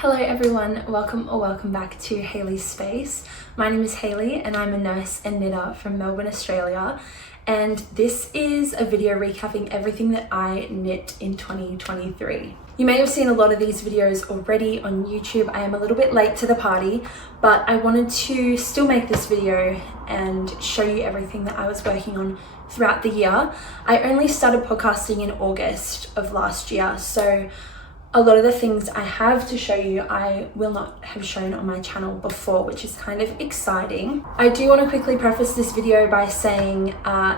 Hello everyone, welcome back to Hayley's Space. My name is Hayley and I'm a nurse and knitter from Melbourne, Australia. And this is a video recapping everything that I knit in 2023. You may have seen a lot of these videos already on YouTube. I am a little bit late to the party, but I wanted to still make this video and show you everything that I was working on throughout the year. I only started podcasting in August of last year, so a lot of the things I have to show you I will not have shown on my channel before, which is kind of exciting. I do want to quickly preface this video by saying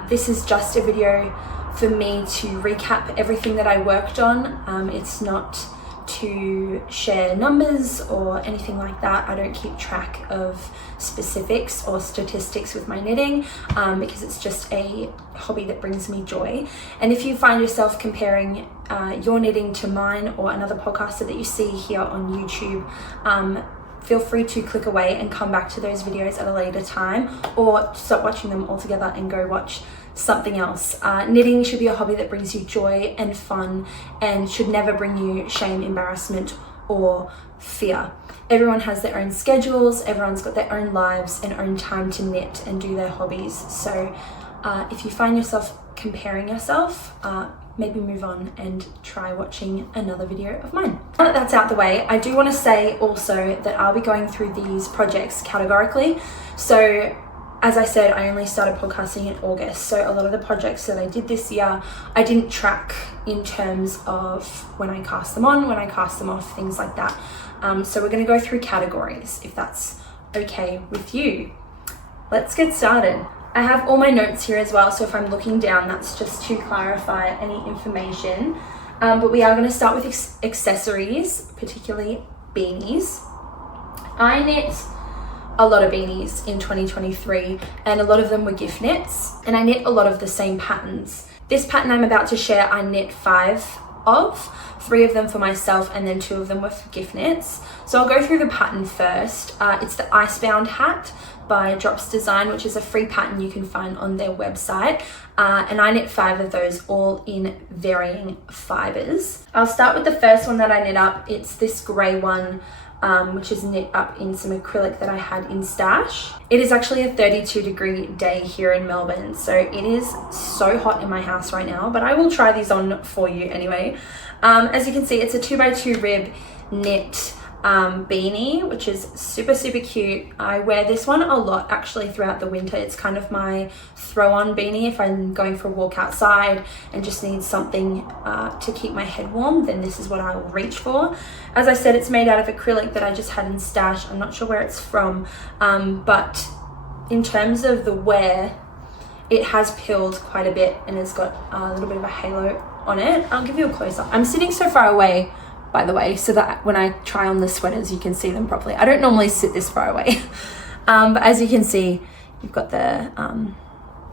this is just a video for me to recap everything that I worked on. It's not to share numbers or anything like that. I don't keep track of specifics or statistics with my knitting because it's just a hobby that brings me joy. And if you find yourself comparing your knitting to mine or another podcaster that you see here on YouTube, feel free to click away and come back to those videos at a later time, or stop watching them altogether and go watch something else. Knitting should be a hobby that brings you joy and fun and should never bring you shame, embarrassment, or fear. Everyone has their own schedules, everyone's got their own lives and own time to knit and do their hobbies. So if you find yourself comparing yourself, maybe move on and try watching another video of mine. Now that that's out the way, I do want to say also that I'll be going through these projects categorically. So as I said, I only started podcasting in August, so a lot of the projects that I did this year, I didn't track in terms of when I cast them on, when I cast them off, things like that. So we're going to go through categories, if that's okay with you. Let's get started. I have all my notes here as well, so if I'm looking down, that's just to clarify any information. But we are going to start with accessories, particularly beanies. I knit a lot of beanies in 2023 and a lot of them were gift knits, and I knit a lot of the same patterns. This pattern I'm about to share I knit 5 of, 3 of them for myself and then 2 of them were for gift knits. So I'll go through the pattern first. It's the Icebound hat by Drops Design, which is a free pattern you can find on their website, and I knit 5 of those, all in varying fibers. I'll start with the first one that I knit up. It's this grey one, which is knit up in some acrylic that I had in stash. It is actually a 32-degree day here in Melbourne, so it is so hot in my house right now, but I will try these on for you anyway. As you can see, it's a 2x2 rib knit beanie, which is super cute. I wear this one a lot actually throughout the winter. It's kind of my throw-on beanie if I'm going for a walk outside and just need something to keep my head warm, then this is what I will reach for. As I said, it's made out of acrylic that I just had in stash. I'm not sure where it's from, but in terms of the wear, it has peeled quite a bit and it's got a little bit of a halo on it. I'll give you a close-up. I'm sitting so far away, by the way, so that when I try on the sweaters you can see them properly. I don't normally sit this far away, but as you can see, you've got the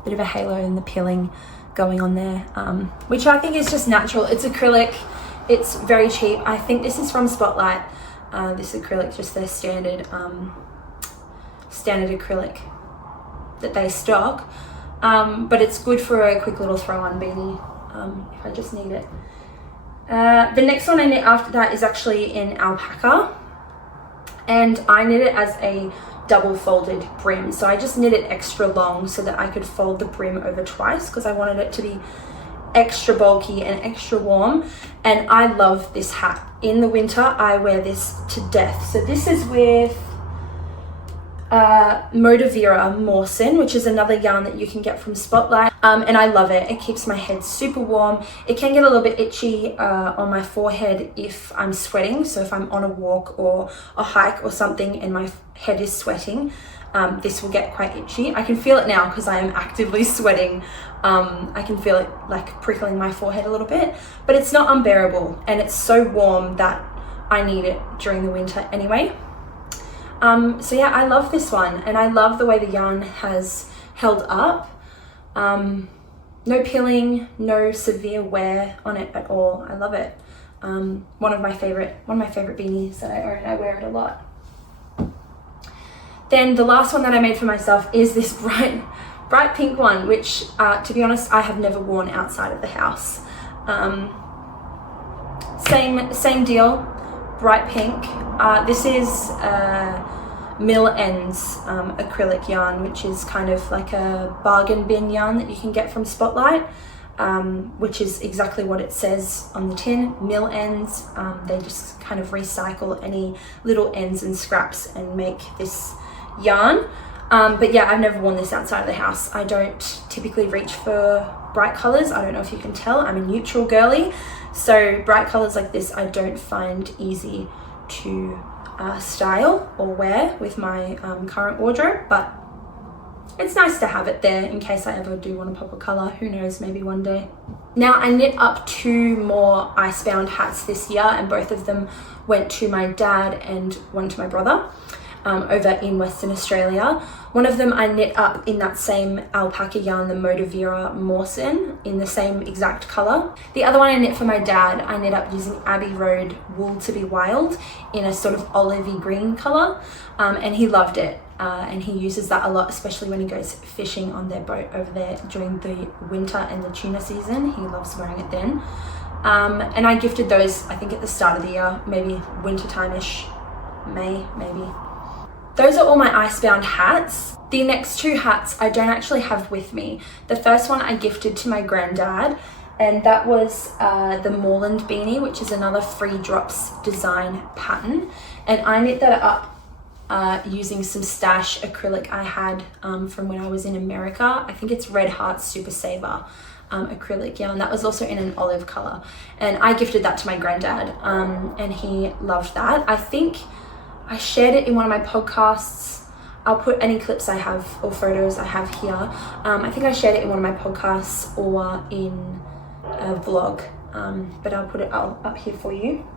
bit of a halo and the peeling going on there, which I think is just natural. It's acrylic, it's very cheap. I think this is from Spotlight, this acrylic, just their standard acrylic that they stock, but it's good for a quick little throw-on beanie if I just need it. The next one I knit after that is actually in alpaca, and I knit it as a double folded brim. So I just knit it extra long so that I could fold the brim over twice because I wanted it to be extra bulky and extra warm. And I love this hat. In the winter, I wear this to death. So this is with Modavira Morsen, which is another yarn that you can get from Spotlight, and I love it. It keeps my head super warm. It can get a little bit itchy on my forehead if I'm sweating, so if I'm on a walk or a hike or something and my head is sweating, this will get quite itchy. I can feel it now because I am actively sweating. I can feel it like prickling my forehead a little bit, but it's not unbearable and it's so warm that I need it during the winter anyway. So yeah, I love this one and I love the way the yarn has held up. No peeling, no severe wear on it at all. I love it. One of my favorite beanies that I own. I wear it a lot. Then the last one that I made for myself is this bright pink one, which to be honest, I have never worn outside of the house. Same deal. bright pink. This is Mill Ends acrylic yarn, which is kind of like a bargain bin yarn that you can get from Spotlight, which is exactly what it says on the tin, Mill Ends. They just kind of recycle any little ends and scraps and make this yarn. But yeah, I've never worn this outside of the house. I don't typically reach for bright colors. I don't know if you can tell, I'm a neutral girly, so bright colors like this I don't find easy to style or wear with my current wardrobe, but it's nice to have it there in case I ever do want to pop a color. Who knows, maybe one day. Now, I knit up 2 more Icebound hats this year, and both of them went to my dad and one to my brother over in Western Australia. One of them I knit up in that same alpaca yarn, the Modavira Mawson, in the same exact color. The other one I knit for my dad, I knit up using Abbey Road Wool to be Wild in a sort of olivey green color, and he loved it. And he uses that a lot, especially when he goes fishing on their boat over there during the winter and the tuna season. He loves wearing it then. And I gifted those, I think at the start of the year, maybe winter time-ish, May maybe. Those are all my Icebound hats. The next 2 hats I don't actually have with me. The first one I gifted to my granddad, and that was the Moreland beanie, which is another Free Drops design pattern. And I knit that up using some stash acrylic I had from when I was in America. I think it's Red Heart Super Saver acrylic yarn. That was also in an olive color. And I gifted that to my granddad, and he loved that. I think I shared it in one of my podcasts. I'll put any clips I have or photos I have here. I think I shared it in one of my podcasts or in a vlog, but I'll put it up here for you.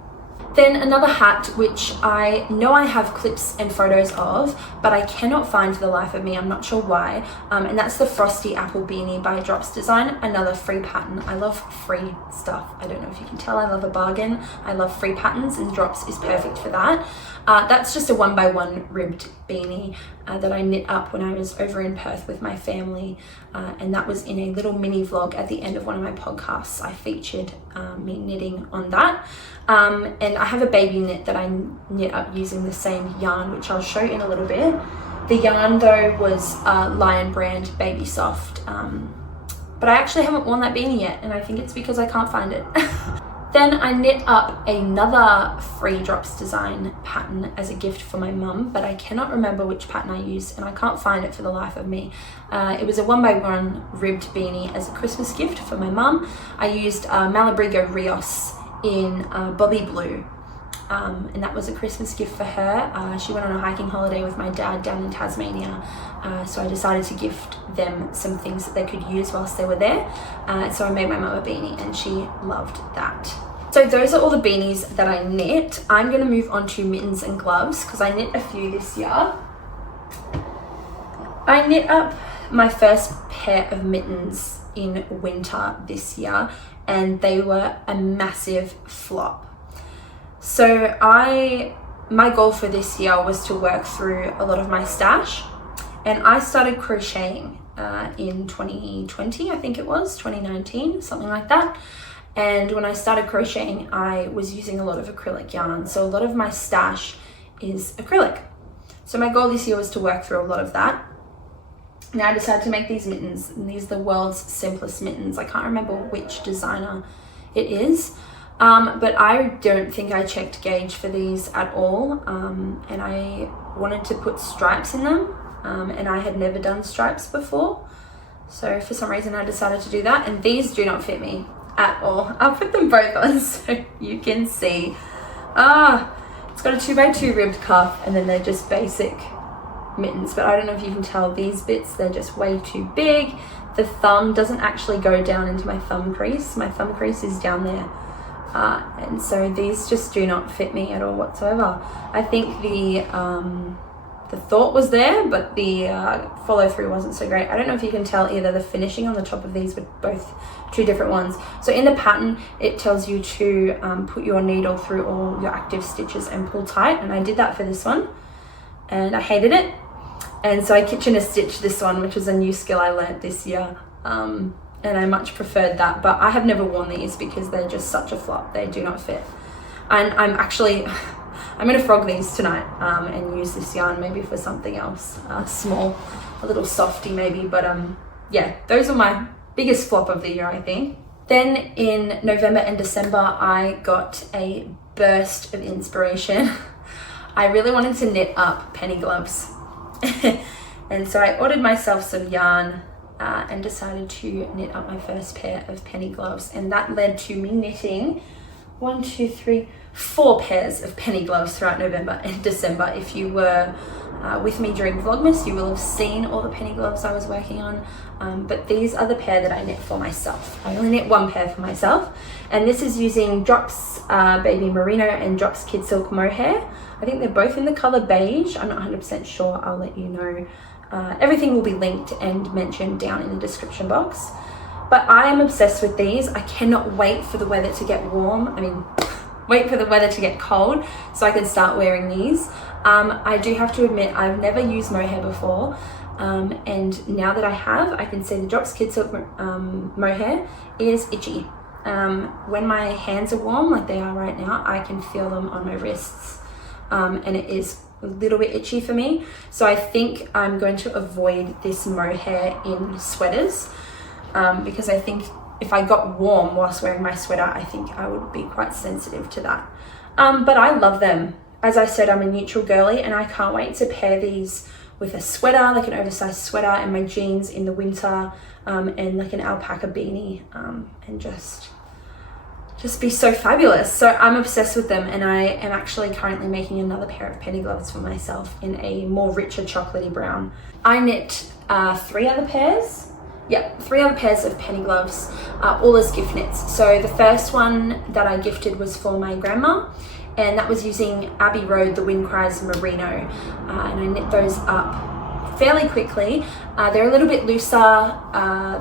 Then another hat, which I know I have clips and photos of, but I cannot find for the life of me, I'm not sure why, and that's the Frosty Apple Beanie by Drops Design, another free pattern. I love free stuff. I don't know if you can tell, I love a bargain. I love free patterns, and Drops is perfect for that. That's just a 1x1 ribbed beanie that I knit up when I was over in Perth with my family, and that was in a little mini vlog at the end of one of my podcasts. I featured me knitting on that. And I have a baby knit that I knit up using the same yarn, which I'll show in a little bit. The yarn though was Lion Brand Baby Soft, but I actually haven't worn that beanie yet, and I think it's because I can't find it. Then I knit up another Free Drops design pattern as a gift for my mum, but I cannot remember which pattern I used, and I can't find it for the life of me. It was a 1x1 ribbed beanie as a Christmas gift for my mum. I used Malabrigo Rios in Bobby Blue, and that was a Christmas gift for her. She went on a hiking holiday with my dad down in Tasmania, so I decided to gift them some things that they could use whilst they were there. So I made my mum a beanie, and she loved that. So those are all the beanies that I knit. I'm going to move on to mittens and gloves, because I knit a few this year. I knit up my first pair of mittens in winter this year, and they were a massive flop. So my goal for this year was to work through a lot of my stash, and I started crocheting in 2020, I think it was 2019, something like that. And when I started crocheting, I was using a lot of acrylic yarn, so a lot of my stash is acrylic. So my goal this year was to work through a lot of that. Now I decided to make these mittens, and these are the world's simplest mittens. I can't remember which designer it is, but I don't think I checked gauge for these at all, and I wanted to put stripes in them, and I had never done stripes before, so for some reason I decided to do that, and these do not fit me at all. I'll put them both on so you can see. It's got a 2x2 ribbed cuff, and then they're just basic mittens, but I don't know if you can tell, these bits, they're just way too big. The thumb doesn't actually go down into my thumb crease. My thumb crease is down there, and so these just do not fit me at all whatsoever. I think the thought was there, but the follow through wasn't so great. I don't know if you can tell either, the finishing on the top of these were both 2 different ones. So in the pattern it tells you to put your needle through all your active stitches and pull tight, and I did that for this one and I hated it, and so I kitchen stitched this one, which was a new skill I learnt this year, and I much preferred that, but I have never worn these because they're just such a flop. They do not fit, and I'm actually I'm gonna frog these tonight and use this yarn maybe for something else small, a little softy maybe, but yeah, those are my biggest flop of the year, I think. Then in November and December, I got a burst of inspiration. I really wanted to knit up penny gloves. And so I ordered myself some yarn and decided to knit up my first pair of penny gloves. And that led to me knitting 4 pairs of penny gloves throughout November and December. If you were with me during Vlogmas, you will have seen all the penny gloves I was working on. But these are the pair that I knit for myself. I only knit 1 pair for myself. And this is using Drops Baby Merino and Drops Kid Silk Mohair. I think they're both in the color beige. I'm not 100% sure. I'll let you know. Everything will be linked and mentioned down in the description box. But I am obsessed with these. I cannot wait for the weather to get warm. I mean, wait for the weather to get cold so I can start wearing these. I do have to admit, I've never used mohair before. And now that I have, I can say the Drops Kid Silk mohair is itchy. When my hands are warm, like they are right now, I can feel them on my wrists. And it is a little bit itchy for me. So I think I'm going to avoid this mohair in sweaters because I think if I got warm whilst wearing my sweater, I think I would be quite sensitive to that. But I love them. As I said, I'm a neutral girly and I can't wait to pair these with a sweater, like an oversized sweater, and my jeans in the winter, and like an alpaca beanie, and just be so fabulous. So I'm obsessed with them, and I am actually currently making another pair of penny gloves for myself in a more richer chocolatey brown. I knit 3 other pairs. Yeah, 3 other pairs of penny gloves, all as gift knits. So the first one that I gifted was for my grandma, and that was using Abbey Road, the Wind Cries Merino, and I knit those up fairly quickly. They're a little bit looser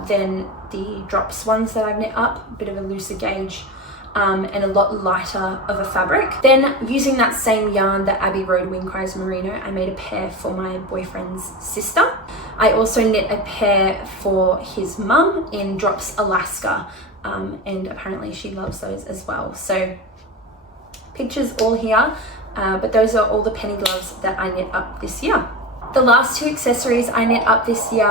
than the Drops ones that I've knit up, a bit of a looser gauge, and a lot lighter of a fabric. Then using that same yarn, the Abbey Road Wind Cries Merino, I made a pair for my boyfriend's sister. I also knit a pair for his mum in Drops Alaska, and apparently she loves those as well. So pictures all here, but those are all the penny gloves that I knit up this year. The last 2 accessories I knit up this year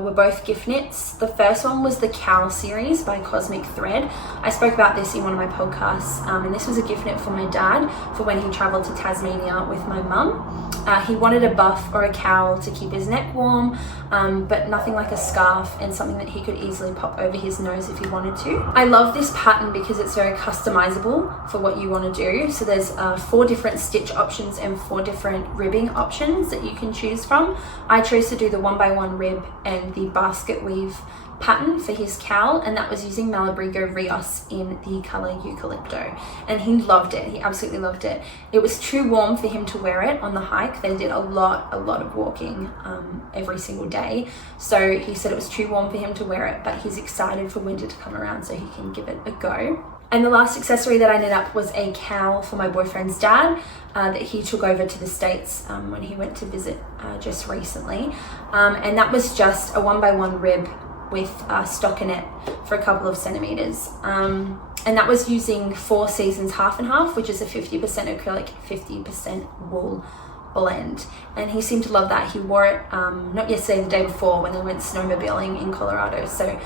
were both gift knits. The first one was the Cowl series by Cosmic Thread. I spoke about this in one of my podcasts, and this was a gift knit for my dad for when he traveled to Tasmania with my mum. He wanted a buff or a cowl to keep his neck warm, but nothing like a scarf and something that he could easily pop over his nose if he wanted to. I love this pattern because it's very customizable for what you want to do. So there's 4 different stitch options and 4 different ribbing options that you can choose from. I chose to do the 1x1 rib and the basket weave pattern for his cowl, and that was using Malabrigo Rios in the color Eucalypto, and he loved it. He absolutely loved it. It was too warm for him to wear it on the hike. They did a lot of walking every single day, so he said it was too warm for him to wear it, but he's excited for winter to come around so he can give it a go. And the last accessory that I knit up was a cowl for my boyfriend's dad that he took over to the States when he went to visit just recently, and that was just a 1x1 rib with stockinette for a couple of centimeters, and that was using 4 Seasons half and half, which is a 50% acrylic, 50% wool blend, and he seemed to love that. He wore it not yesterday, the day before, when they went snowmobiling in Colorado, so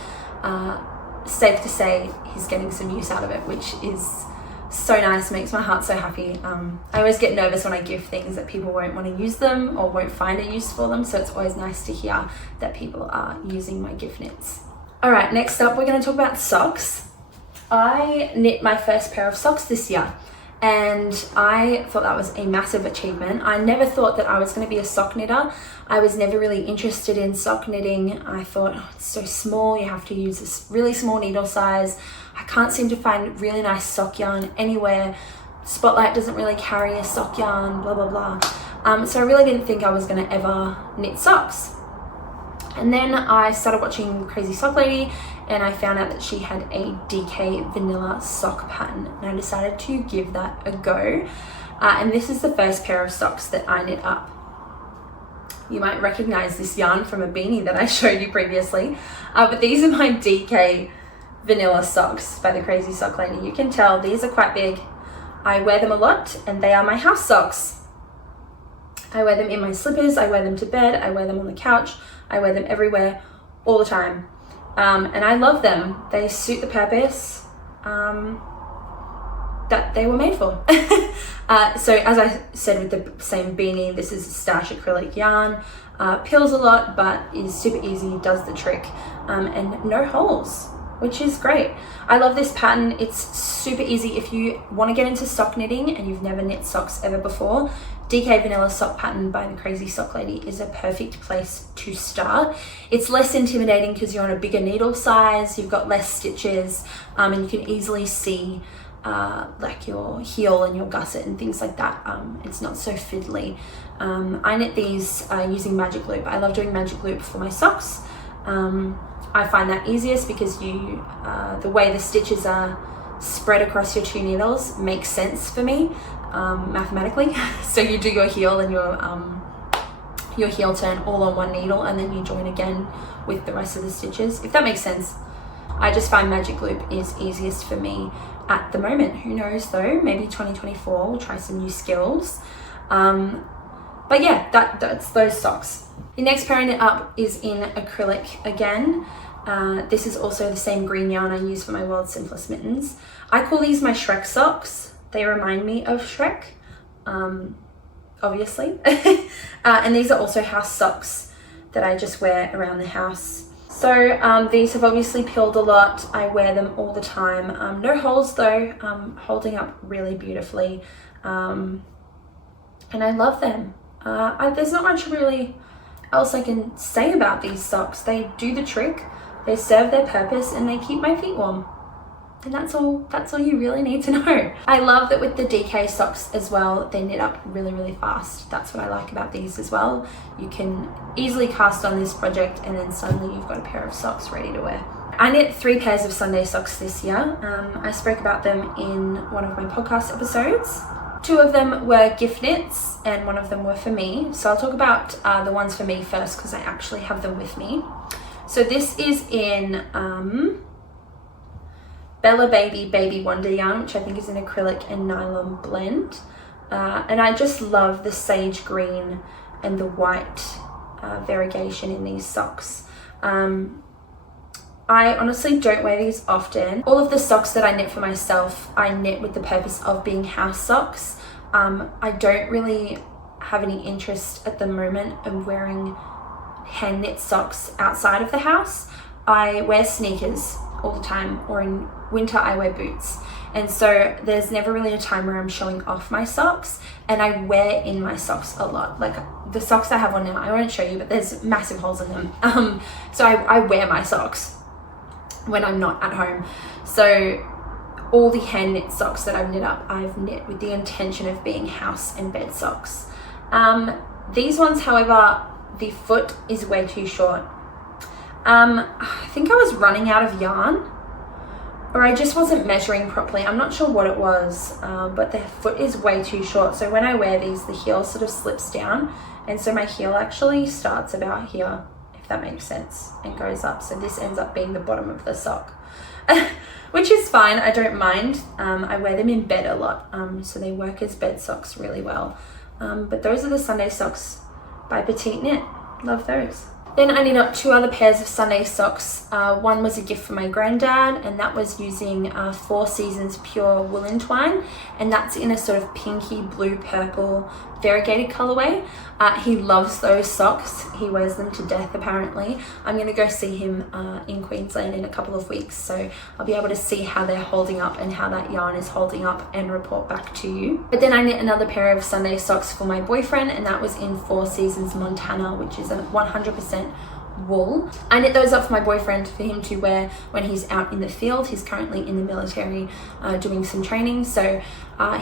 safe to say he's getting some use out of it, which is so nice, makes my heart so happy. I always get nervous when I give things that people won't want to use them or won't find a use for them, so it's always nice to hear that people are using my gift knits. All right, next up we're going to talk about socks. I knit my first pair of socks this year, and I thought that was a massive achievement. I never thought that I was going to be a sock knitter. I was never really interested in sock knitting. I thought, oh, it's so small, you have to use this really small needle size. I can't seem to find really nice sock yarn anywhere. Spotlight doesn't really carry a sock yarn, blah, blah, blah. So I really didn't think I was going to ever knit socks. And then I started watching Crazy Sock Lady, and I found out that she had a DK vanilla sock pattern, and I decided to give that a go. And this is the first pair of socks that I knit up. You might recognize this yarn from a beanie that I showed you previously, but these are my DK vanilla socks by the Crazy Sock Lady. You can tell these are quite big. I wear them a lot, and they are my house socks. I wear them in my slippers, I wear them to bed, I wear them on the couch, I wear them everywhere, all the time. And I love them. They suit the purpose that they were made for. So as I said with the same beanie, this is a starch acrylic yarn. Peels a lot, but is super easy, does the trick, and no holes, which is great. I love this pattern. It's super easy if you want to get into sock knitting and you've never knit socks ever before. DK Vanilla Sock Pattern by the Crazy Sock Lady is a perfect place to start. It's less intimidating because you're on a bigger needle size, you've got less stitches, and you can easily see like your heel and your gusset and things like that. It's not so fiddly. I knit these using magic loop. I love doing magic loop for my socks. I find that easiest because the way the stitches are spread across your two needles makes sense for me mathematically. So you do your heel and your heel turn all on one needle, and then you join again with the rest of the stitches, if that makes sense. I just find magic loop is easiest for me at the moment. Who knows though, maybe 2024 we'll try some new skills. But yeah, that's those socks. The next pair I knit up is in acrylic again. This is also the same green yarn I use for my World's Simplest Mittens. I call these my Shrek socks. They remind me of Shrek, obviously. And these are also house socks that I just wear around the house. So these have obviously peeled a lot. I wear them all the time. No holes though, holding up really beautifully. And I love them. There's not much really else I can say about these socks. They do the trick, they serve their purpose, and they keep my feet warm. And that's all you really need to know. I love that with the DK socks as well, they knit up really, really fast. That's what I like about these as well. You can easily cast on this project and then suddenly you've got a pair of socks ready to wear. I knit 3 pairs of Sunday socks this year. I spoke about them in one of my podcast episodes. 2 of them were gift knits and 1 of them were for me. So I'll talk about the ones for me first because I actually have them with me. So this is in Bella Baby Wonder yarn, which I think is an acrylic and nylon blend. And I just love the sage green and the white variegation in these socks. I honestly don't wear these often. All of the socks that I knit for myself, I knit with the purpose of being house socks. I don't really have any interest at the moment in wearing hand knit socks outside of the house. I wear sneakers all the time, or in winter I wear boots, and so there's never really a time where I'm showing off my socks, and I wear in my socks a lot. Like the socks I have on now, I won't show you, but there's massive holes in them. So I wear my socks when I'm not at home. So all the hand knit socks that I've knit up, I've knit with the intention of being house and bed socks. These ones, however, the foot is way too short. I think I was running out of yarn, or I just wasn't measuring properly. I'm not sure what it was, but the foot is way too short. So when I wear these, the heel sort of slips down, and so my heel actually starts about here, if that makes sense, and goes up. So this ends up being the bottom of the sock, which is fine. I don't mind. I wear them in bed a lot, so they work as bed socks really well. But those are the Sunday socks by Petite Knit. Love those. Then I knit up 2 other pairs of Sunday socks. One was a gift from my granddad, and that was using 4 Seasons pure woolen twine, and that's in a sort of pinky blue purple variegated colorway. He loves those socks. He wears them to death apparently. I'm going to go see him in Queensland in a couple of weeks, so I'll be able to see how they're holding up and how that yarn is holding up and report back to you. But then I knit another pair of Sunday socks for my boyfriend, and that was in 4 Seasons Montana, which is a 100% wool. I knit those up for my boyfriend for him to wear when he's out in the field. He's currently in the military doing some training, so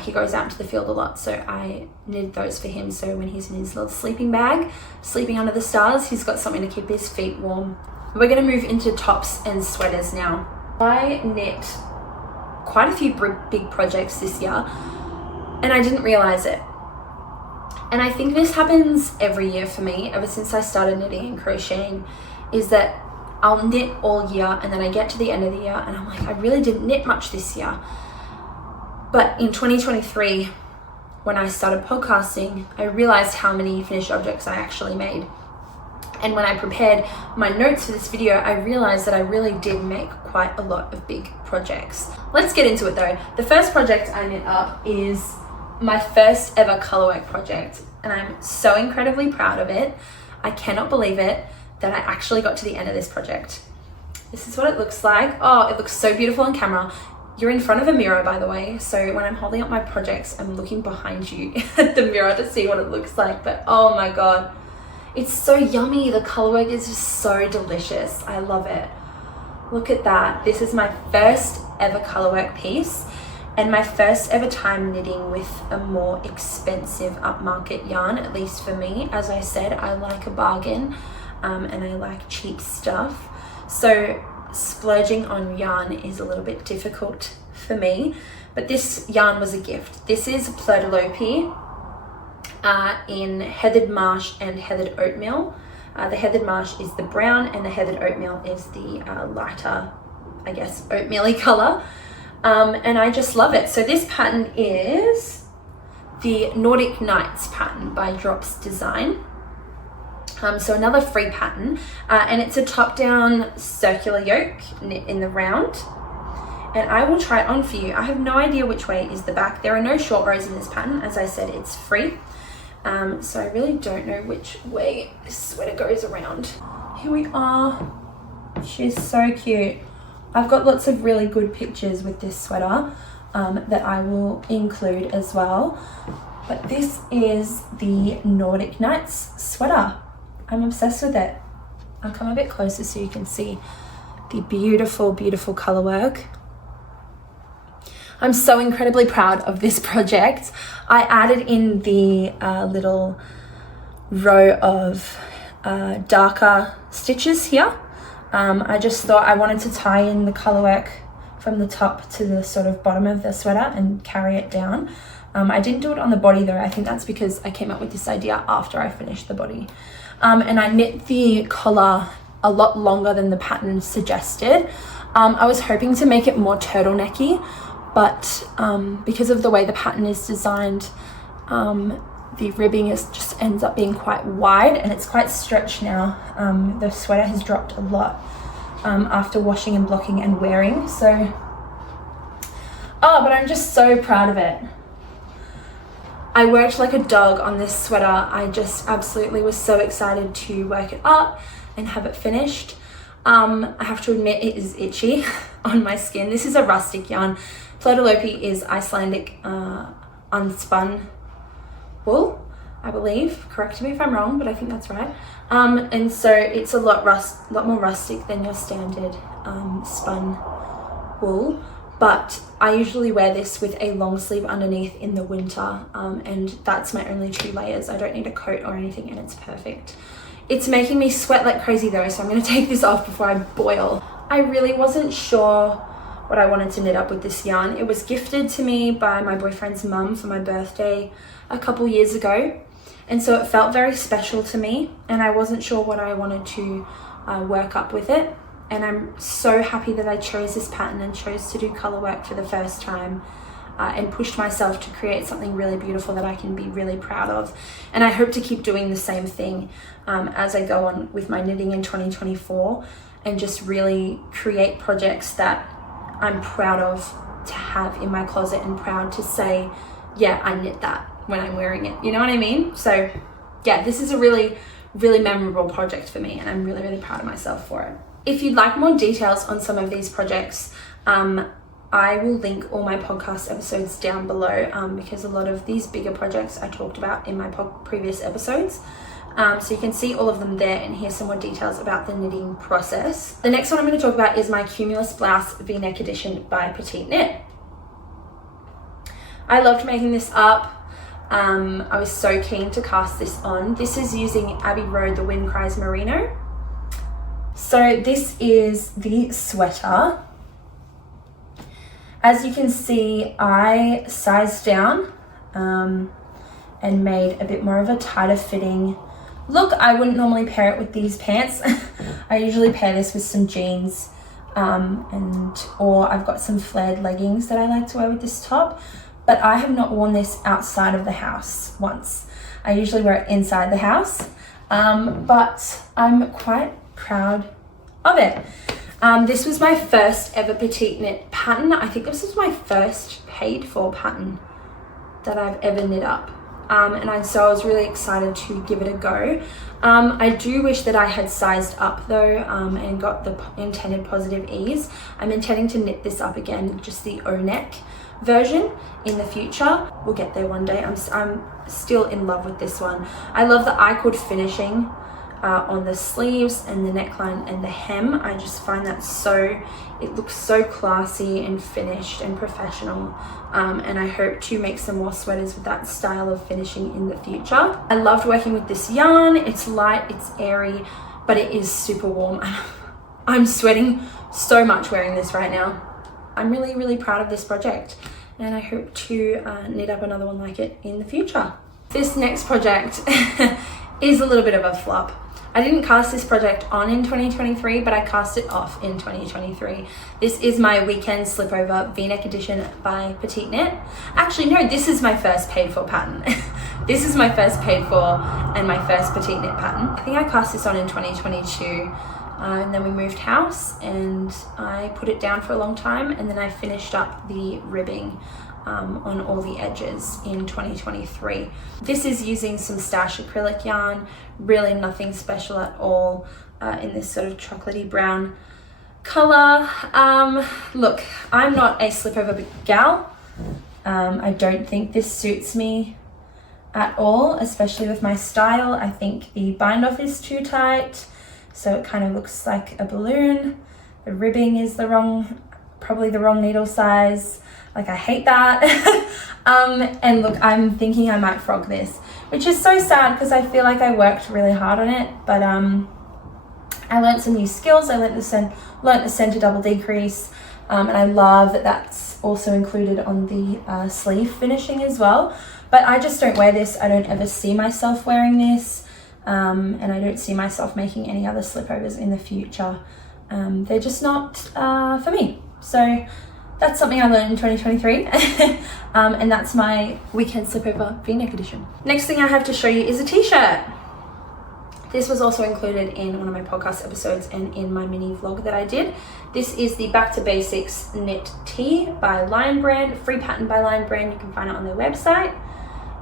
he goes out into the field a lot, so I knitted those for him, so when he's in his little sleeping bag sleeping under the stars, he's got something to keep his feet warm. We're going to move into tops and sweaters now. I knit quite a few big projects this year and I didn't realize it. And I think this happens every year for me, ever since I started knitting and crocheting, is that I'll knit all year and then I get to the end of the year and I'm like, I really didn't knit much this year. But in 2023, when I started podcasting, I realized how many finished objects I actually made. And when I prepared my notes for this video, I realized that I really did make quite a lot of big projects. Let's get into it though. The first project I knit up is my first ever colorwork project, and I'm so incredibly proud of it. I cannot believe it that I actually got to the end of this project. This is what it looks like. Oh, it looks so beautiful on camera. You're in front of a mirror, by the way, so when I'm holding up my projects, I'm looking behind you at the mirror to see what it looks like, but oh my god. It's so yummy. The colorwork is just so delicious. I love it. Look at that. This is my first ever colorwork piece and my first ever time knitting with a more expensive upmarket yarn, at least for me. As I said, I like a bargain and I like cheap stuff. So splurging on yarn is a little bit difficult for me, but this yarn was a gift. This is Florence in heathered marsh and heathered oatmeal. The heathered marsh is the brown and the heathered oatmeal is the lighter, I guess, oatmeal-y color. And I just love it. So this pattern is the Nordic Nights pattern by Drops Design. So another free pattern, and it's a top-down circular yoke knit in the round. And I will try it on for you. I have no idea which way is the back. There are no short rows in this pattern. As I said, it's free. So I really don't know which way this sweater goes around. Here we are. She's so cute. I've got lots of really good pictures with this sweater that I will include as well. But this is the Nordic Nights sweater. I'm obsessed with it. I'll come a bit closer so you can see the beautiful, beautiful color work. I'm so incredibly proud of this project. I added in the little row of darker stitches here. I just thought I wanted to tie in the colorwork from the top to the sort of bottom of the sweater and carry it down. I didn't do it on the body though. I think that's because I came up with this idea after I finished the body. And I knit the collar a lot longer than the pattern suggested. I was hoping to make it more turtlenecky, but because of the way the pattern is designed, the ribbing just ends up being quite wide and it's quite stretched now. The sweater has dropped a lot after washing and blocking and wearing. So, but I'm just so proud of it. I worked like a dog on this sweater. I just absolutely was so excited to work it up and have it finished. I have to admit it is itchy on my skin. This is a rustic yarn. Florence is Icelandic unspun wool, I believe. Correct me if I'm wrong, but I think that's right. And so it's a lot more rustic than your standard spun wool. But I usually wear this with a long sleeve underneath in the winter, and that's my only 2 layers. I don't need a coat or anything, and it's perfect. It's making me sweat like crazy though, so I'm going to take this off before I boil. I really wasn't sure what I wanted to knit up with this yarn. It was gifted to me by my boyfriend's mum for my birthday a couple years ago, and so it felt very special to me, and I wasn't sure what I wanted to work up with it. And I'm so happy that I chose this pattern and chose to do color work for the first time and pushed myself to create something really beautiful that I can be really proud of. And I hope to keep doing the same thing as I go on with my knitting in 2024 and just really create projects that I'm proud of to have in my closet and proud to say, yeah, I knit that when I'm wearing it. You know what I mean? So yeah, this is a really, really memorable project for me and I'm really, really proud of myself for it. If you'd like more details on some of these projects, I will link all my podcast episodes down below because a lot of these bigger projects I talked about in my previous episodes. So you can see all of them there and hear some more details about the knitting process. The next one I'm going to talk about is my Cumulus Blouse V-neck edition by Petite Knit. I loved making this up. I was so keen to cast this on. This is using Abbey Road The Wind Cries Merino. So this is the sweater. As you can see, I sized down and made a bit more of a tighter fitting look. I wouldn't normally pair it with these pants. I usually pair this with some jeans or I've got some flared leggings that I like to wear with this top, but I have not worn this outside of the house once. I usually wear it inside the house, but I'm quite proud of it. This was my first ever Petite knit pattern. I think this was my first paid for pattern that I've ever knit up. So I was really excited to give it a go. I do wish that I had sized up though, and got the intended positive ease. I'm intending to knit this up again, just the O-neck version in the future. We'll get there one day. I'm still in love with this one. I love the I-cord finishing on the sleeves and the neckline and the hem. I just find that it looks so classy and finished and professional. And I hope to make some more sweaters with that style of finishing in the future. I loved working with this yarn. It's light, it's airy, but it is super warm. I'm sweating so much wearing this right now. I'm really, really proud of this project, and I hope to knit up another one like it in the future. This next project is a little bit of a flop. I didn't cast this project on in 2023, but I cast it off in 2023. This is my weekend slipover V-neck edition by Petite Knit. Actually, no, this is my first paid for pattern. This is my first paid for and my first Petite Knit pattern. I think I cast this on in 2022, and then we moved house and I put it down for a long time, and then I finished up the ribbing on all the edges in 2023. This is using some Stash acrylic yarn, really nothing special at all, in this sort of chocolatey brown color. Look, I'm not a slipover gal. I don't think this suits me at all, especially with my style. I think the bind off is too tight, so it kind of looks like a balloon. The ribbing is probably the wrong needle size. Like, I hate that. And look, I'm thinking I might frog this, which is so sad because I feel like I worked really hard on it. But I learned some new skills. I learned the center double decrease, and I love that that's also included on the sleeve finishing as well. But I just don't wear this. I don't ever see myself wearing this, and I don't see myself making any other slipovers in the future. They're just not for me. So that's something I learned in 2023, and that's my weekend slipover V-neck edition. Next thing I have to show you is a t-shirt. This was also included in one of my podcast episodes and in my mini vlog that I did. This is the Back to Basics knit tee by Lion Brand, free pattern by Lion Brand. You can find it on their website.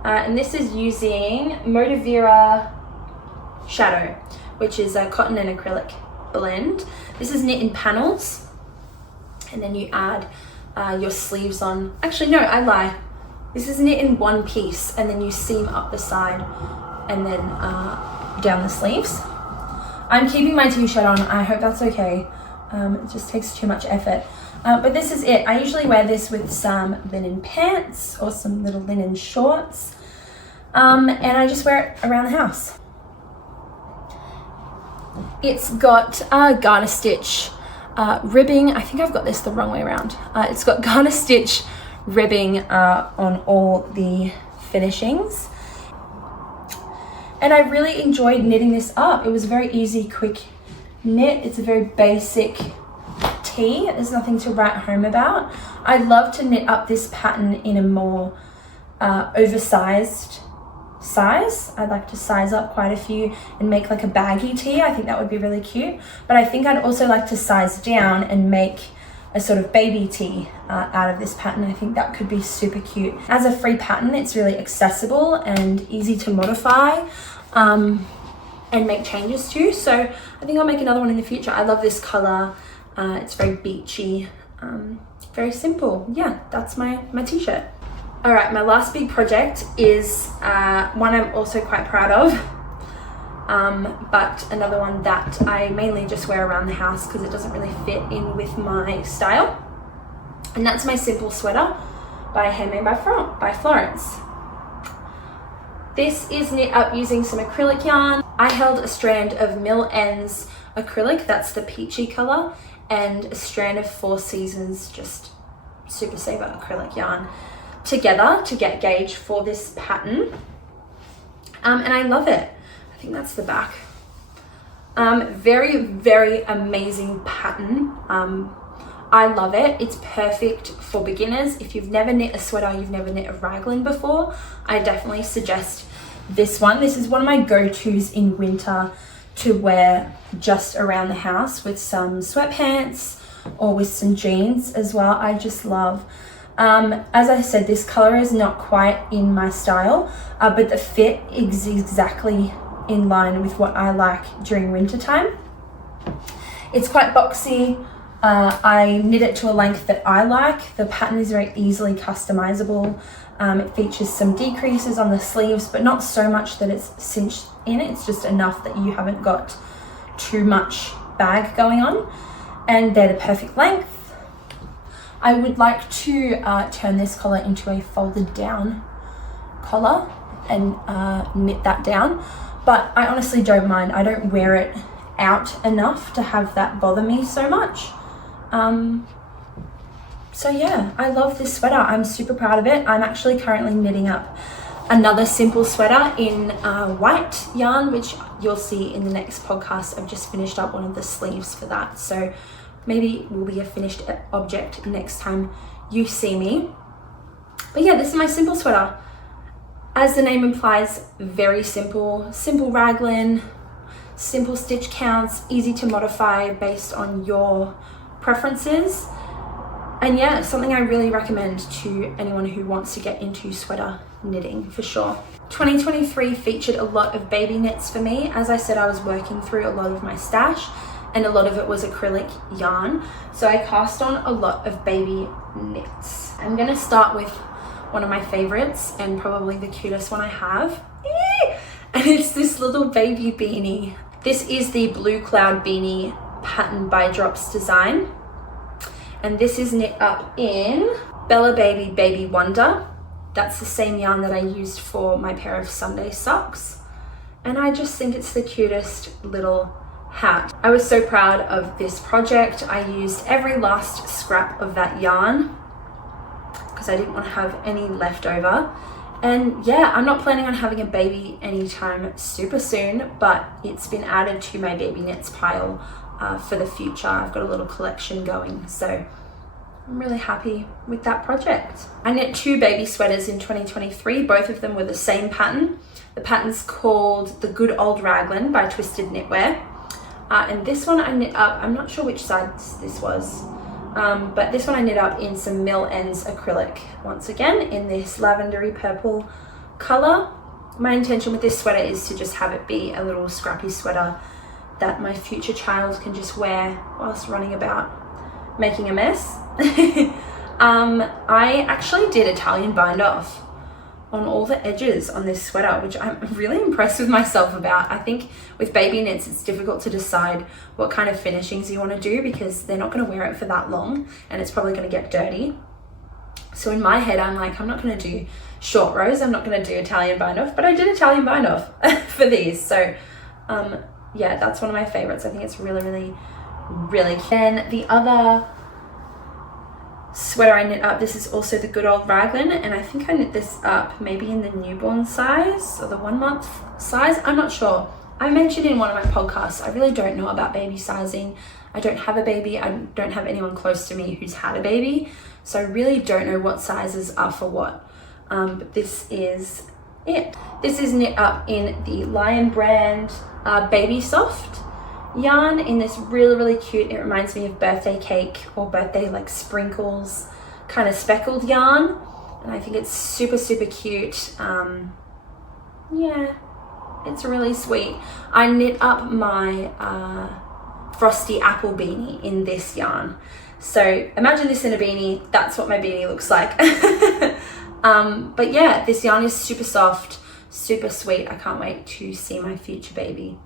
And this is using Motivera Shadow, which is a cotton and acrylic blend. This is knit in panels, and then you add your sleeves on. Actually, no, I lie. This is knit in one piece, and then you seam up the side and then down the sleeves. I'm keeping my t-shirt on. I hope that's okay. It just takes too much effort. But this is it. I usually wear this with some linen pants or some little linen shorts. And I just wear it around the house. It's got garter stitch ribbing. I think I've got this the wrong way around. It's got garter stitch ribbing on all the finishings. And I really enjoyed knitting this up. It was a very easy, quick knit. It's a very basic tee. There's nothing to write home about. I'd love to knit up this pattern in a more oversized size. I'd like to size up quite a few and make like a baggy tee. I think that would be really cute. But I think I'd also like to size down and make a sort of baby tee out of this pattern. I think that could be super cute. As a free pattern, it's really accessible and easy to modify and make changes to. So I think I'll make another one in the future. I love this color. It's very beachy, very simple. Yeah, that's my t-shirt. All right, my last big project is one I'm also quite proud of, but another one that I mainly just wear around the house because it doesn't really fit in with my style. And that's my simple sweater by Handmade by Florence. This is knit up using some acrylic yarn. I held a strand of Mittens acrylic, that's the peachy color, and a strand of 4 Seasons, just Super Saver acrylic yarn together to get gauge for this pattern. And I love it. I think that's the back. Very, very amazing pattern. I love it. It's perfect for beginners. If you've never knit a sweater, you've never knit a raglan before, I definitely suggest this one. This is one of my go-tos in winter to wear just around the house with some sweatpants or with some jeans as well. I just love. As I said, this color is not quite in my style, but the fit is exactly in line with what I like during winter time. It's quite boxy. I knit it to a length that I like. The pattern is very easily customizable. It features some decreases on the sleeves, but not so much that it's cinched in. It's just enough that you haven't got too much bag going on, and they're the perfect length. I would like to turn this collar into a folded down collar and knit that down, but I honestly don't mind. I don't wear it out enough to have that bother me so much. So yeah, I love this sweater. I'm super proud of it. I'm actually currently knitting up another simple sweater in white yarn, which you'll see in the next podcast. I've just finished up one of the sleeves for that, so maybe it will be a finished object next time you see me. But yeah, this is my simple sweater. As the name implies, very simple. Simple raglan, simple stitch counts, easy to modify based on your preferences. And yeah, something I really recommend to anyone who wants to get into sweater knitting for sure. 2023 featured a lot of baby knits for me. As I said, I was working through a lot of my stash, and a lot of it was acrylic yarn. So I cast on a lot of baby knits. I'm gonna start with one of my favorites and probably the cutest one I have. And it's this little baby beanie. This is the Blue Cloud Beanie pattern by Drops design. And this is knit up in Bella Baby Baby Wonder. That's the same yarn that I used for my pair of Sunday socks. And I just think it's the cutest little hat. I was so proud of this project. I used every last scrap of that yarn because I didn't want to have any left over. And yeah, I'm not planning on having a baby anytime super soon, but it's been added to my baby knits pile for the future. I've got a little collection going, so I'm really happy with that project. I knit 2 baby sweaters in 2023. Both of them were the same pattern. The pattern's called The Good Old Raglan by Twisted Knitwear. And this one I knit up, I'm not sure which sides this was, but this one I knit up in some Mill Ends acrylic, once again in this lavendery purple color. My intention with this sweater is to just have it be a little scrappy sweater that my future child can just wear whilst running about making a mess. I actually did Italian bind off on all the edges on this sweater, which I'm really impressed with myself about. I think with baby knits, it's difficult to decide what kind of finishings you want to do because they're not going to wear it for that long and it's probably going to get dirty. So in my head, I'm like, I'm not going to do short rows. I'm not going to do Italian bind off, but I did Italian bind off for these. So yeah, that's one of my favorites. I think it's really, really, really cute. Then the other sweater I knit up, this is also the Good Old Raglan, and I think I knit this up maybe in the newborn size or the 1 month size. I'm not sure. I mentioned in one of my podcasts, I really don't know about baby sizing. I don't have a baby. I don't have anyone close to me who's had a baby. So I really don't know what sizes are for what. But this is it. This is knit up in the Lion brand Baby Soft yarn in this really, really cute, it reminds me of birthday cake or birthday like sprinkles kind of speckled yarn. And I think it's super, super cute. Yeah, it's really sweet. I knit up my Frosty apple beanie in this yarn. So imagine this in a beanie, that's what my beanie looks like. But yeah, this yarn is super soft, super sweet. I can't wait to see my future baby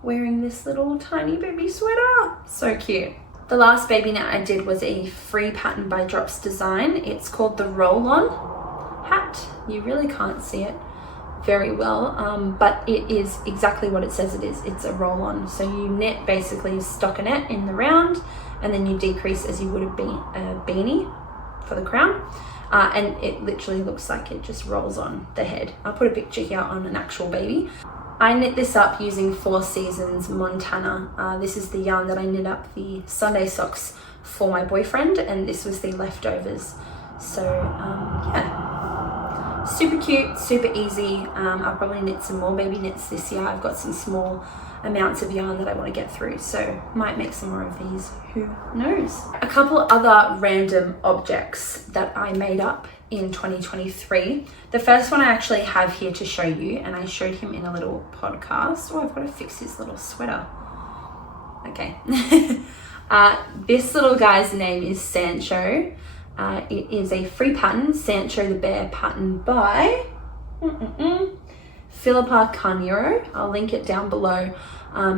wearing this little tiny baby sweater. So cute. The last baby knit I did was a free pattern by Drops Design. It's called the Roll-On hat. You really can't see it very well, but it is exactly what it says it is. It's a roll-on. So you knit basically stockinette in the round, and then you decrease as you would have been a beanie for the crown. And it literally looks like it just rolls on the head. I'll put a picture here on an actual baby. I knit this up using 4 Seasons Montana. This is the yarn that I knit up the Sunday socks for my boyfriend, and this was the leftovers. So yeah, super cute, super easy. I'll probably knit some more baby knits this year. I've got some small amounts of yarn that I want to get through, so might make some more of these, who knows. A couple other random objects that I made up in 2023. The first one I actually have here to show you, and I showed him in a little podcast. Oh, I've got to fix his little sweater. Okay. This little guy's name is Sancho. It is a free pattern, Sancho the Bear pattern by Filipa Carneiro. I'll link it down below.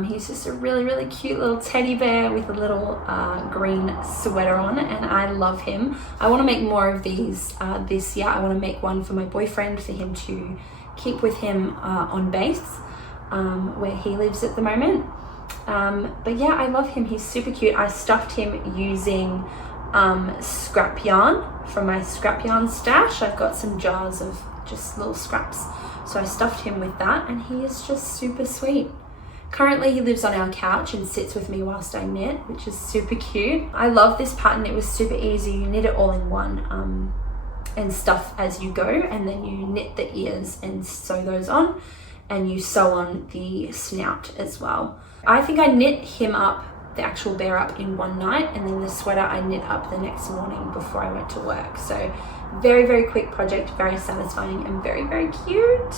He's just a really, really cute little teddy bear with a little green sweater on, and I love him. I want to make more of these this year. I want to make one for my boyfriend for him to keep with him on base where he lives at the moment. But yeah, I love him. He's super cute. I stuffed him using scrap yarn from my scrap yarn stash. I've got some jars of just little scraps, so I stuffed him with that, and he is just super sweet. Currently he lives on our couch and sits with me whilst I knit, which is super cute. I love this pattern. It was super easy. You knit it all in one and stuff as you go, and then you knit the ears and sew those on, and you sew on the snout as well. I think I knit him up, the actual bear up, in one night, and then the sweater I knit up the next morning before I went to work. So very, very quick project, very satisfying and very, very cute.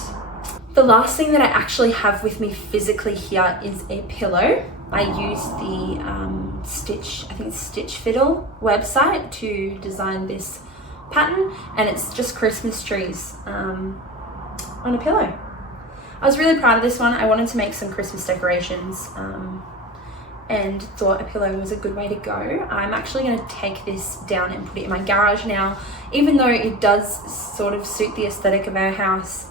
The last thing that I actually have with me physically here is a pillow. I used the Stitch Fiddle website to design this pattern, and it's just Christmas trees on a pillow. I was really proud of this one. I wanted to make some Christmas decorations and thought a pillow was a good way to go. I'm actually going to take this down and put it in my garage now, even though it does sort of suit the aesthetic of our house.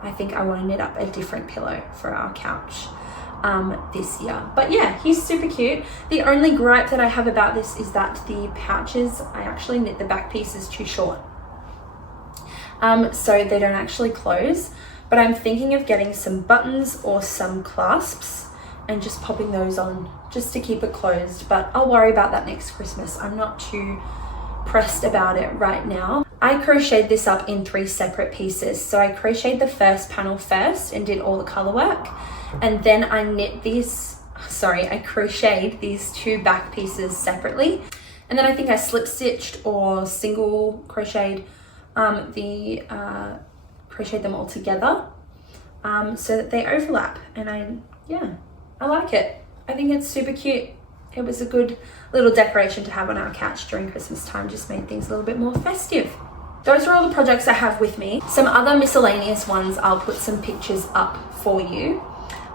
I think I want to knit up a different pillow for our couch this year. But yeah, he's super cute. The only gripe that I have about this is that the pouches, I actually knit the back pieces too short. So they don't actually close, but I'm thinking of getting some buttons or some clasps and just popping those on just to keep it closed. But I'll worry about that next Christmas. I'm not too pressed about it right now. I crocheted this up in 3 separate pieces. So I crocheted the first panel first and did all the color work, and then I I crocheted these 2 back pieces separately, and then I think I slip stitched or single crocheted crocheted them all together so that they overlap, and I like it. I think it's super cute. It was a good little decoration to have on our couch during Christmas time, just made things a little bit more festive. Those are all the projects I have with me. Some other miscellaneous ones, I'll put some pictures up for you.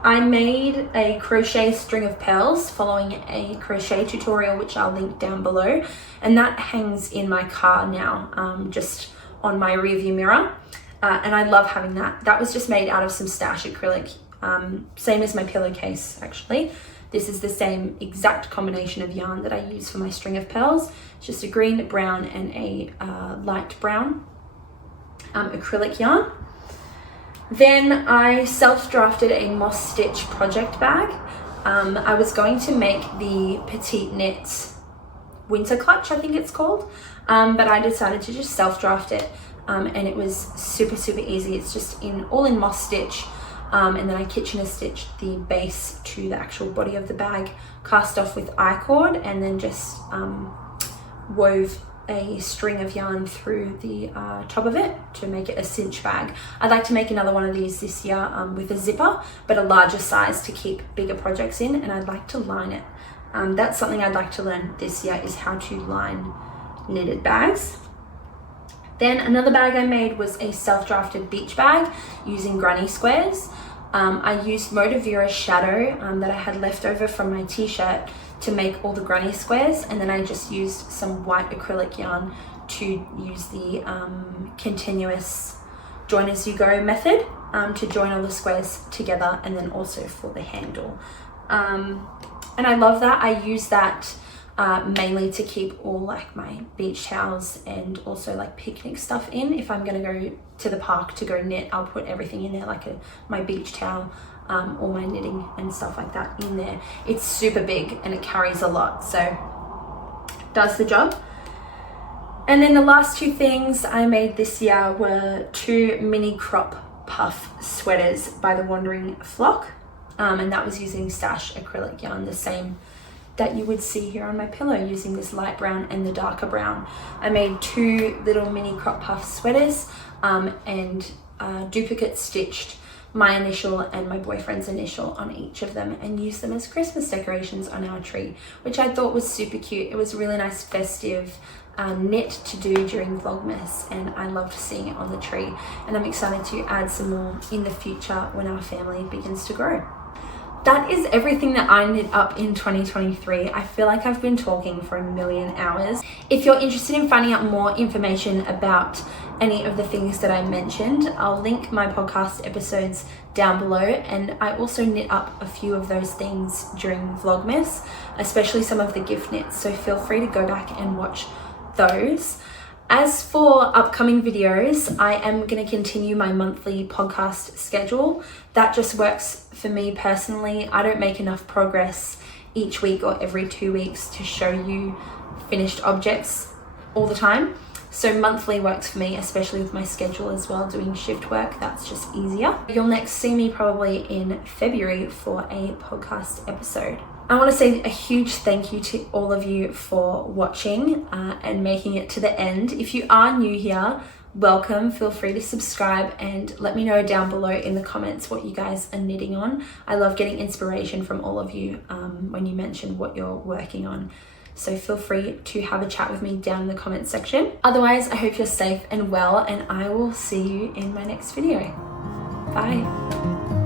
I made a crochet string of pearls following a crochet tutorial, which I'll link down below, and that hangs in my car now, just on my rearview mirror, and I love having that. That was just made out of some stash acrylic, same as my pillowcase actually. This is the same exact combination of yarn that I use for my string of pearls. It's just a green, brown, and a light brown acrylic yarn. Then I self-drafted a moss stitch project bag. I was going to make the Petite Knit winter clutch, I think it's called, but I decided to just self-draft it, and it was super, super easy. It's just all in moss stitch. And then I Kitchener stitched the base to the actual body of the bag, cast off with I-cord, and then just wove a string of yarn through the top of it to make it a cinch bag. I'd like to make another one of these this year with a zipper, but a larger size to keep bigger projects in, and I'd like to line it. That's something I'd like to learn this year, is how to line knitted bags. Then another bag I made was a self-drafted beach bag using granny squares. I used Motivera shadow that I had left over from my t-shirt to make all the granny squares, and then I just used some white acrylic yarn to use the continuous join as you go method to join all the squares together, and then also for the handle. And I love that. I use that mainly to keep all like my beach towels and also like picnic stuff in if I'm gonna go to the park to go knit, I'll put everything in there, like my beach towel, all my knitting and stuff like that in there. It's super big and it carries a lot, so does the job. And then the last two things I made this year were 2 mini crop puff sweaters by the Wandering Flock, and that was using Stash acrylic yarn, the same that you would see here on my pillow, using this light brown and the darker brown. I made 2 little mini crop puff sweaters and duplicate stitched my initial and my boyfriend's initial on each of them and used them as Christmas decorations on our tree, which I thought was super cute. It was a really nice festive knit to do during Vlogmas, and I loved seeing it on the tree, and I'm excited to add some more in the future when our family begins to grow. That is everything that I knit up in 2023. I feel like I've been talking for a million hours. If you're interested in finding out more information about any of the things that I mentioned, I'll link my podcast episodes down below, and I also knit up a few of those things during Vlogmas, especially some of the gift knits, so feel free to go back and watch those. As for upcoming videos, I am going to continue my monthly podcast schedule. That just works for me personally. I don't make enough progress each week or every 2 weeks to show you finished objects all the time. So monthly works for me, especially with my schedule as well, doing shift work. That's just easier. You'll next see me probably in February for a podcast episode. I want to say a huge thank you to all of you for watching and making it to the end. If you are new here, welcome. Feel free to subscribe and let me know down below in the comments what you guys are knitting on. I love getting inspiration from all of you when you mention what you're working on. So feel free to have a chat with me down in the comments section. Otherwise, I hope you're safe and well, and I will see you in my next video. Bye.